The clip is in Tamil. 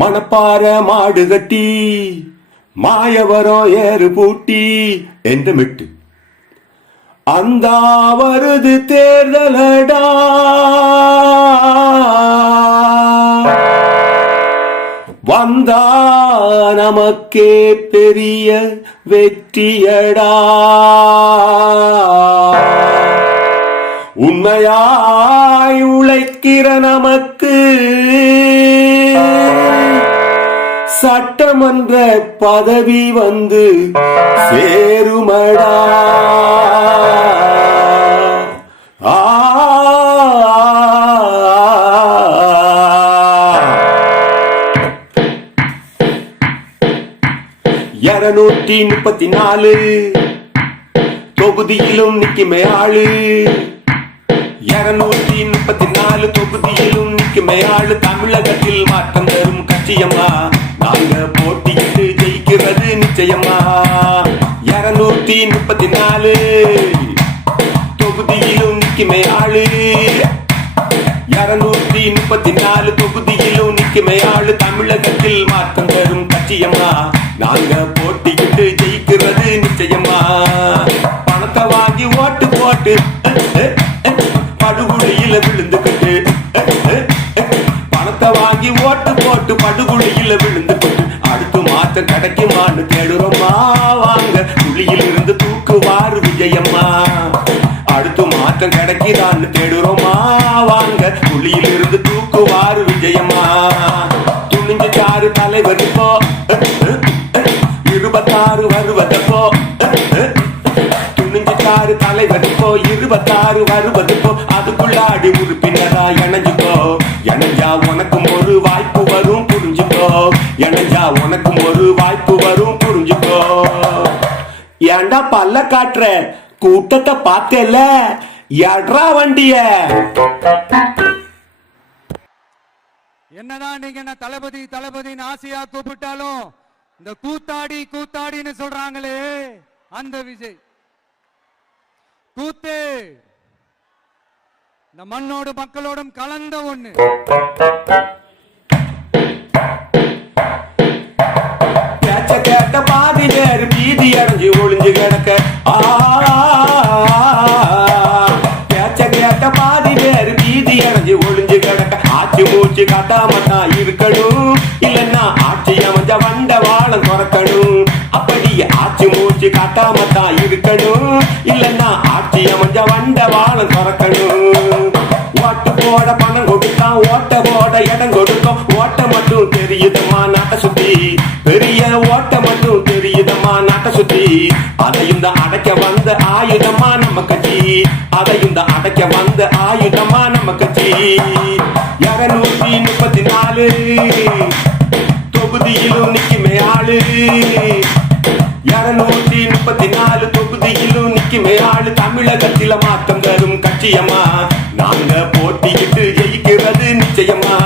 மணப்பார மாடு கட்டி மாயவரம் ஏறு பூட்டி என்று மிட்டு. அந்த வருது தேர்தலடா. வந்தா நமக்கே பெரிய வெற்றியடா. உண்மையாய் உழைக்கிற நமக்கு சட்டமன்ற பதவி வந்து சேருமடா. இருநூற்றி முப்பத்தி நாலு தொகுதியிலும் நிக்குமே ஆளு. இருநூற்றி முப்பத்தி நாலு தொகுதியிலும் நிக்குமே ஆளு. தமிழகத்தில் மாற்றம் தரும் கட்சியம்மா நாங்க போட்டியிட்டு ஜெயிக்கிறது நிச்சயமா. இருநூற்றி முப்பத்தி நாலு தொகுதியிலும் நிக்குமே ஆளு. இருநூற்றி முப்பத்தி நாலு தொகுதியிலும் நிக்குமே ஆளு. தமிழகத்தில் மாற்றம் தரும் கட்சியம்மா. நாங்க போட்டிக்கிட்டு ஜெயிக்கிறது நிச்சயமா. பணத்தை வாங்கி ஓட்டு போட்டு படுகுழியில விழுந்துக்கிட்டு பணத்தை வாங்கி ஓட்டு போட்டு படுகுழியில விழுந்து அடுத்து கிடைக்குமான்னு தேடுறோமா வாங்க துளியில் இருந்து தூக்குவாரு விஜயம்மா. அடுத்து மாற்றம் கிடைக்குதான்னு தேடுறோமா வாங்க துளியில் இருந்து தூக்குவாரு விஜயம்மா. துணிஞ்சு சாரு தலைவர் இப்போ இருபத்தாறு வருவதப்போ துணிஞ்சு சாரு தலைவர் இப்போ இருபத்தாறு வருவதப்போ அதுக்குள்ளாடி உறுப்பினரா இணைஞ்சுக்கோ. இணைஞ்சா உனக்கும் ஏன்டா பல்ல காட்டுற? கூட்டத்தை பார்த்தேல எட்ரா வண்டிய? என்னதான் நீங்க என்ன தளபதி தளபதின்னு ஆசையா கூப்பிட்டாலும் இந்த கூத்தாடி கூத்தாடின்னு சொல்றாங்களே அந்த விஜய். கூத்து. இந்த மண்ணோடு மக்களோடும் கலந்த ஒண்ணு. கேட்ட பாதி பேர் பீதி ஆச்சு மூச்சு இருக்கணும். இல்லைன்னா ஆட்சி அமைஞ்ச வண்ட வாழம் துறக்கணும். அப்படியே ஆட்சி மூச்சு காட்டாம இருக்கணும். இல்லைன்னா ஆட்சி அமைஞ்ச வண்ட வாழம் துறக்கணும். ஓட்டு போட பணம் கொடுத்தான் ஓட்ட போட இடம் கொடுத்தோம். ஓட்ட மட்டும் தெரியுதம்மா நாட்டை சுத்தி. பெரிய ஓட்ட மட்டும் தெரியுதம்மா நாட்டை சுத்தி. அதையும் தான் அடைக்க வந்த ஆயுதமா நம்ம கட்சி. அதையும் தான் அடைக்க வந்த ஆயுதமா நம்ம கட்சி. ஆளு. தொகுதியிலும் நிக்குமே ஆளு. இருநூத்தி முப்பத்தி நாலு தொகுதியிலும் நிக்குமே ஆளு. தமிழகத்தில மாத்தம் தரும் கட்சியம்மா. நாங்க போட்டியிட்டு ஜெயிக்கிறது நிச்சயமா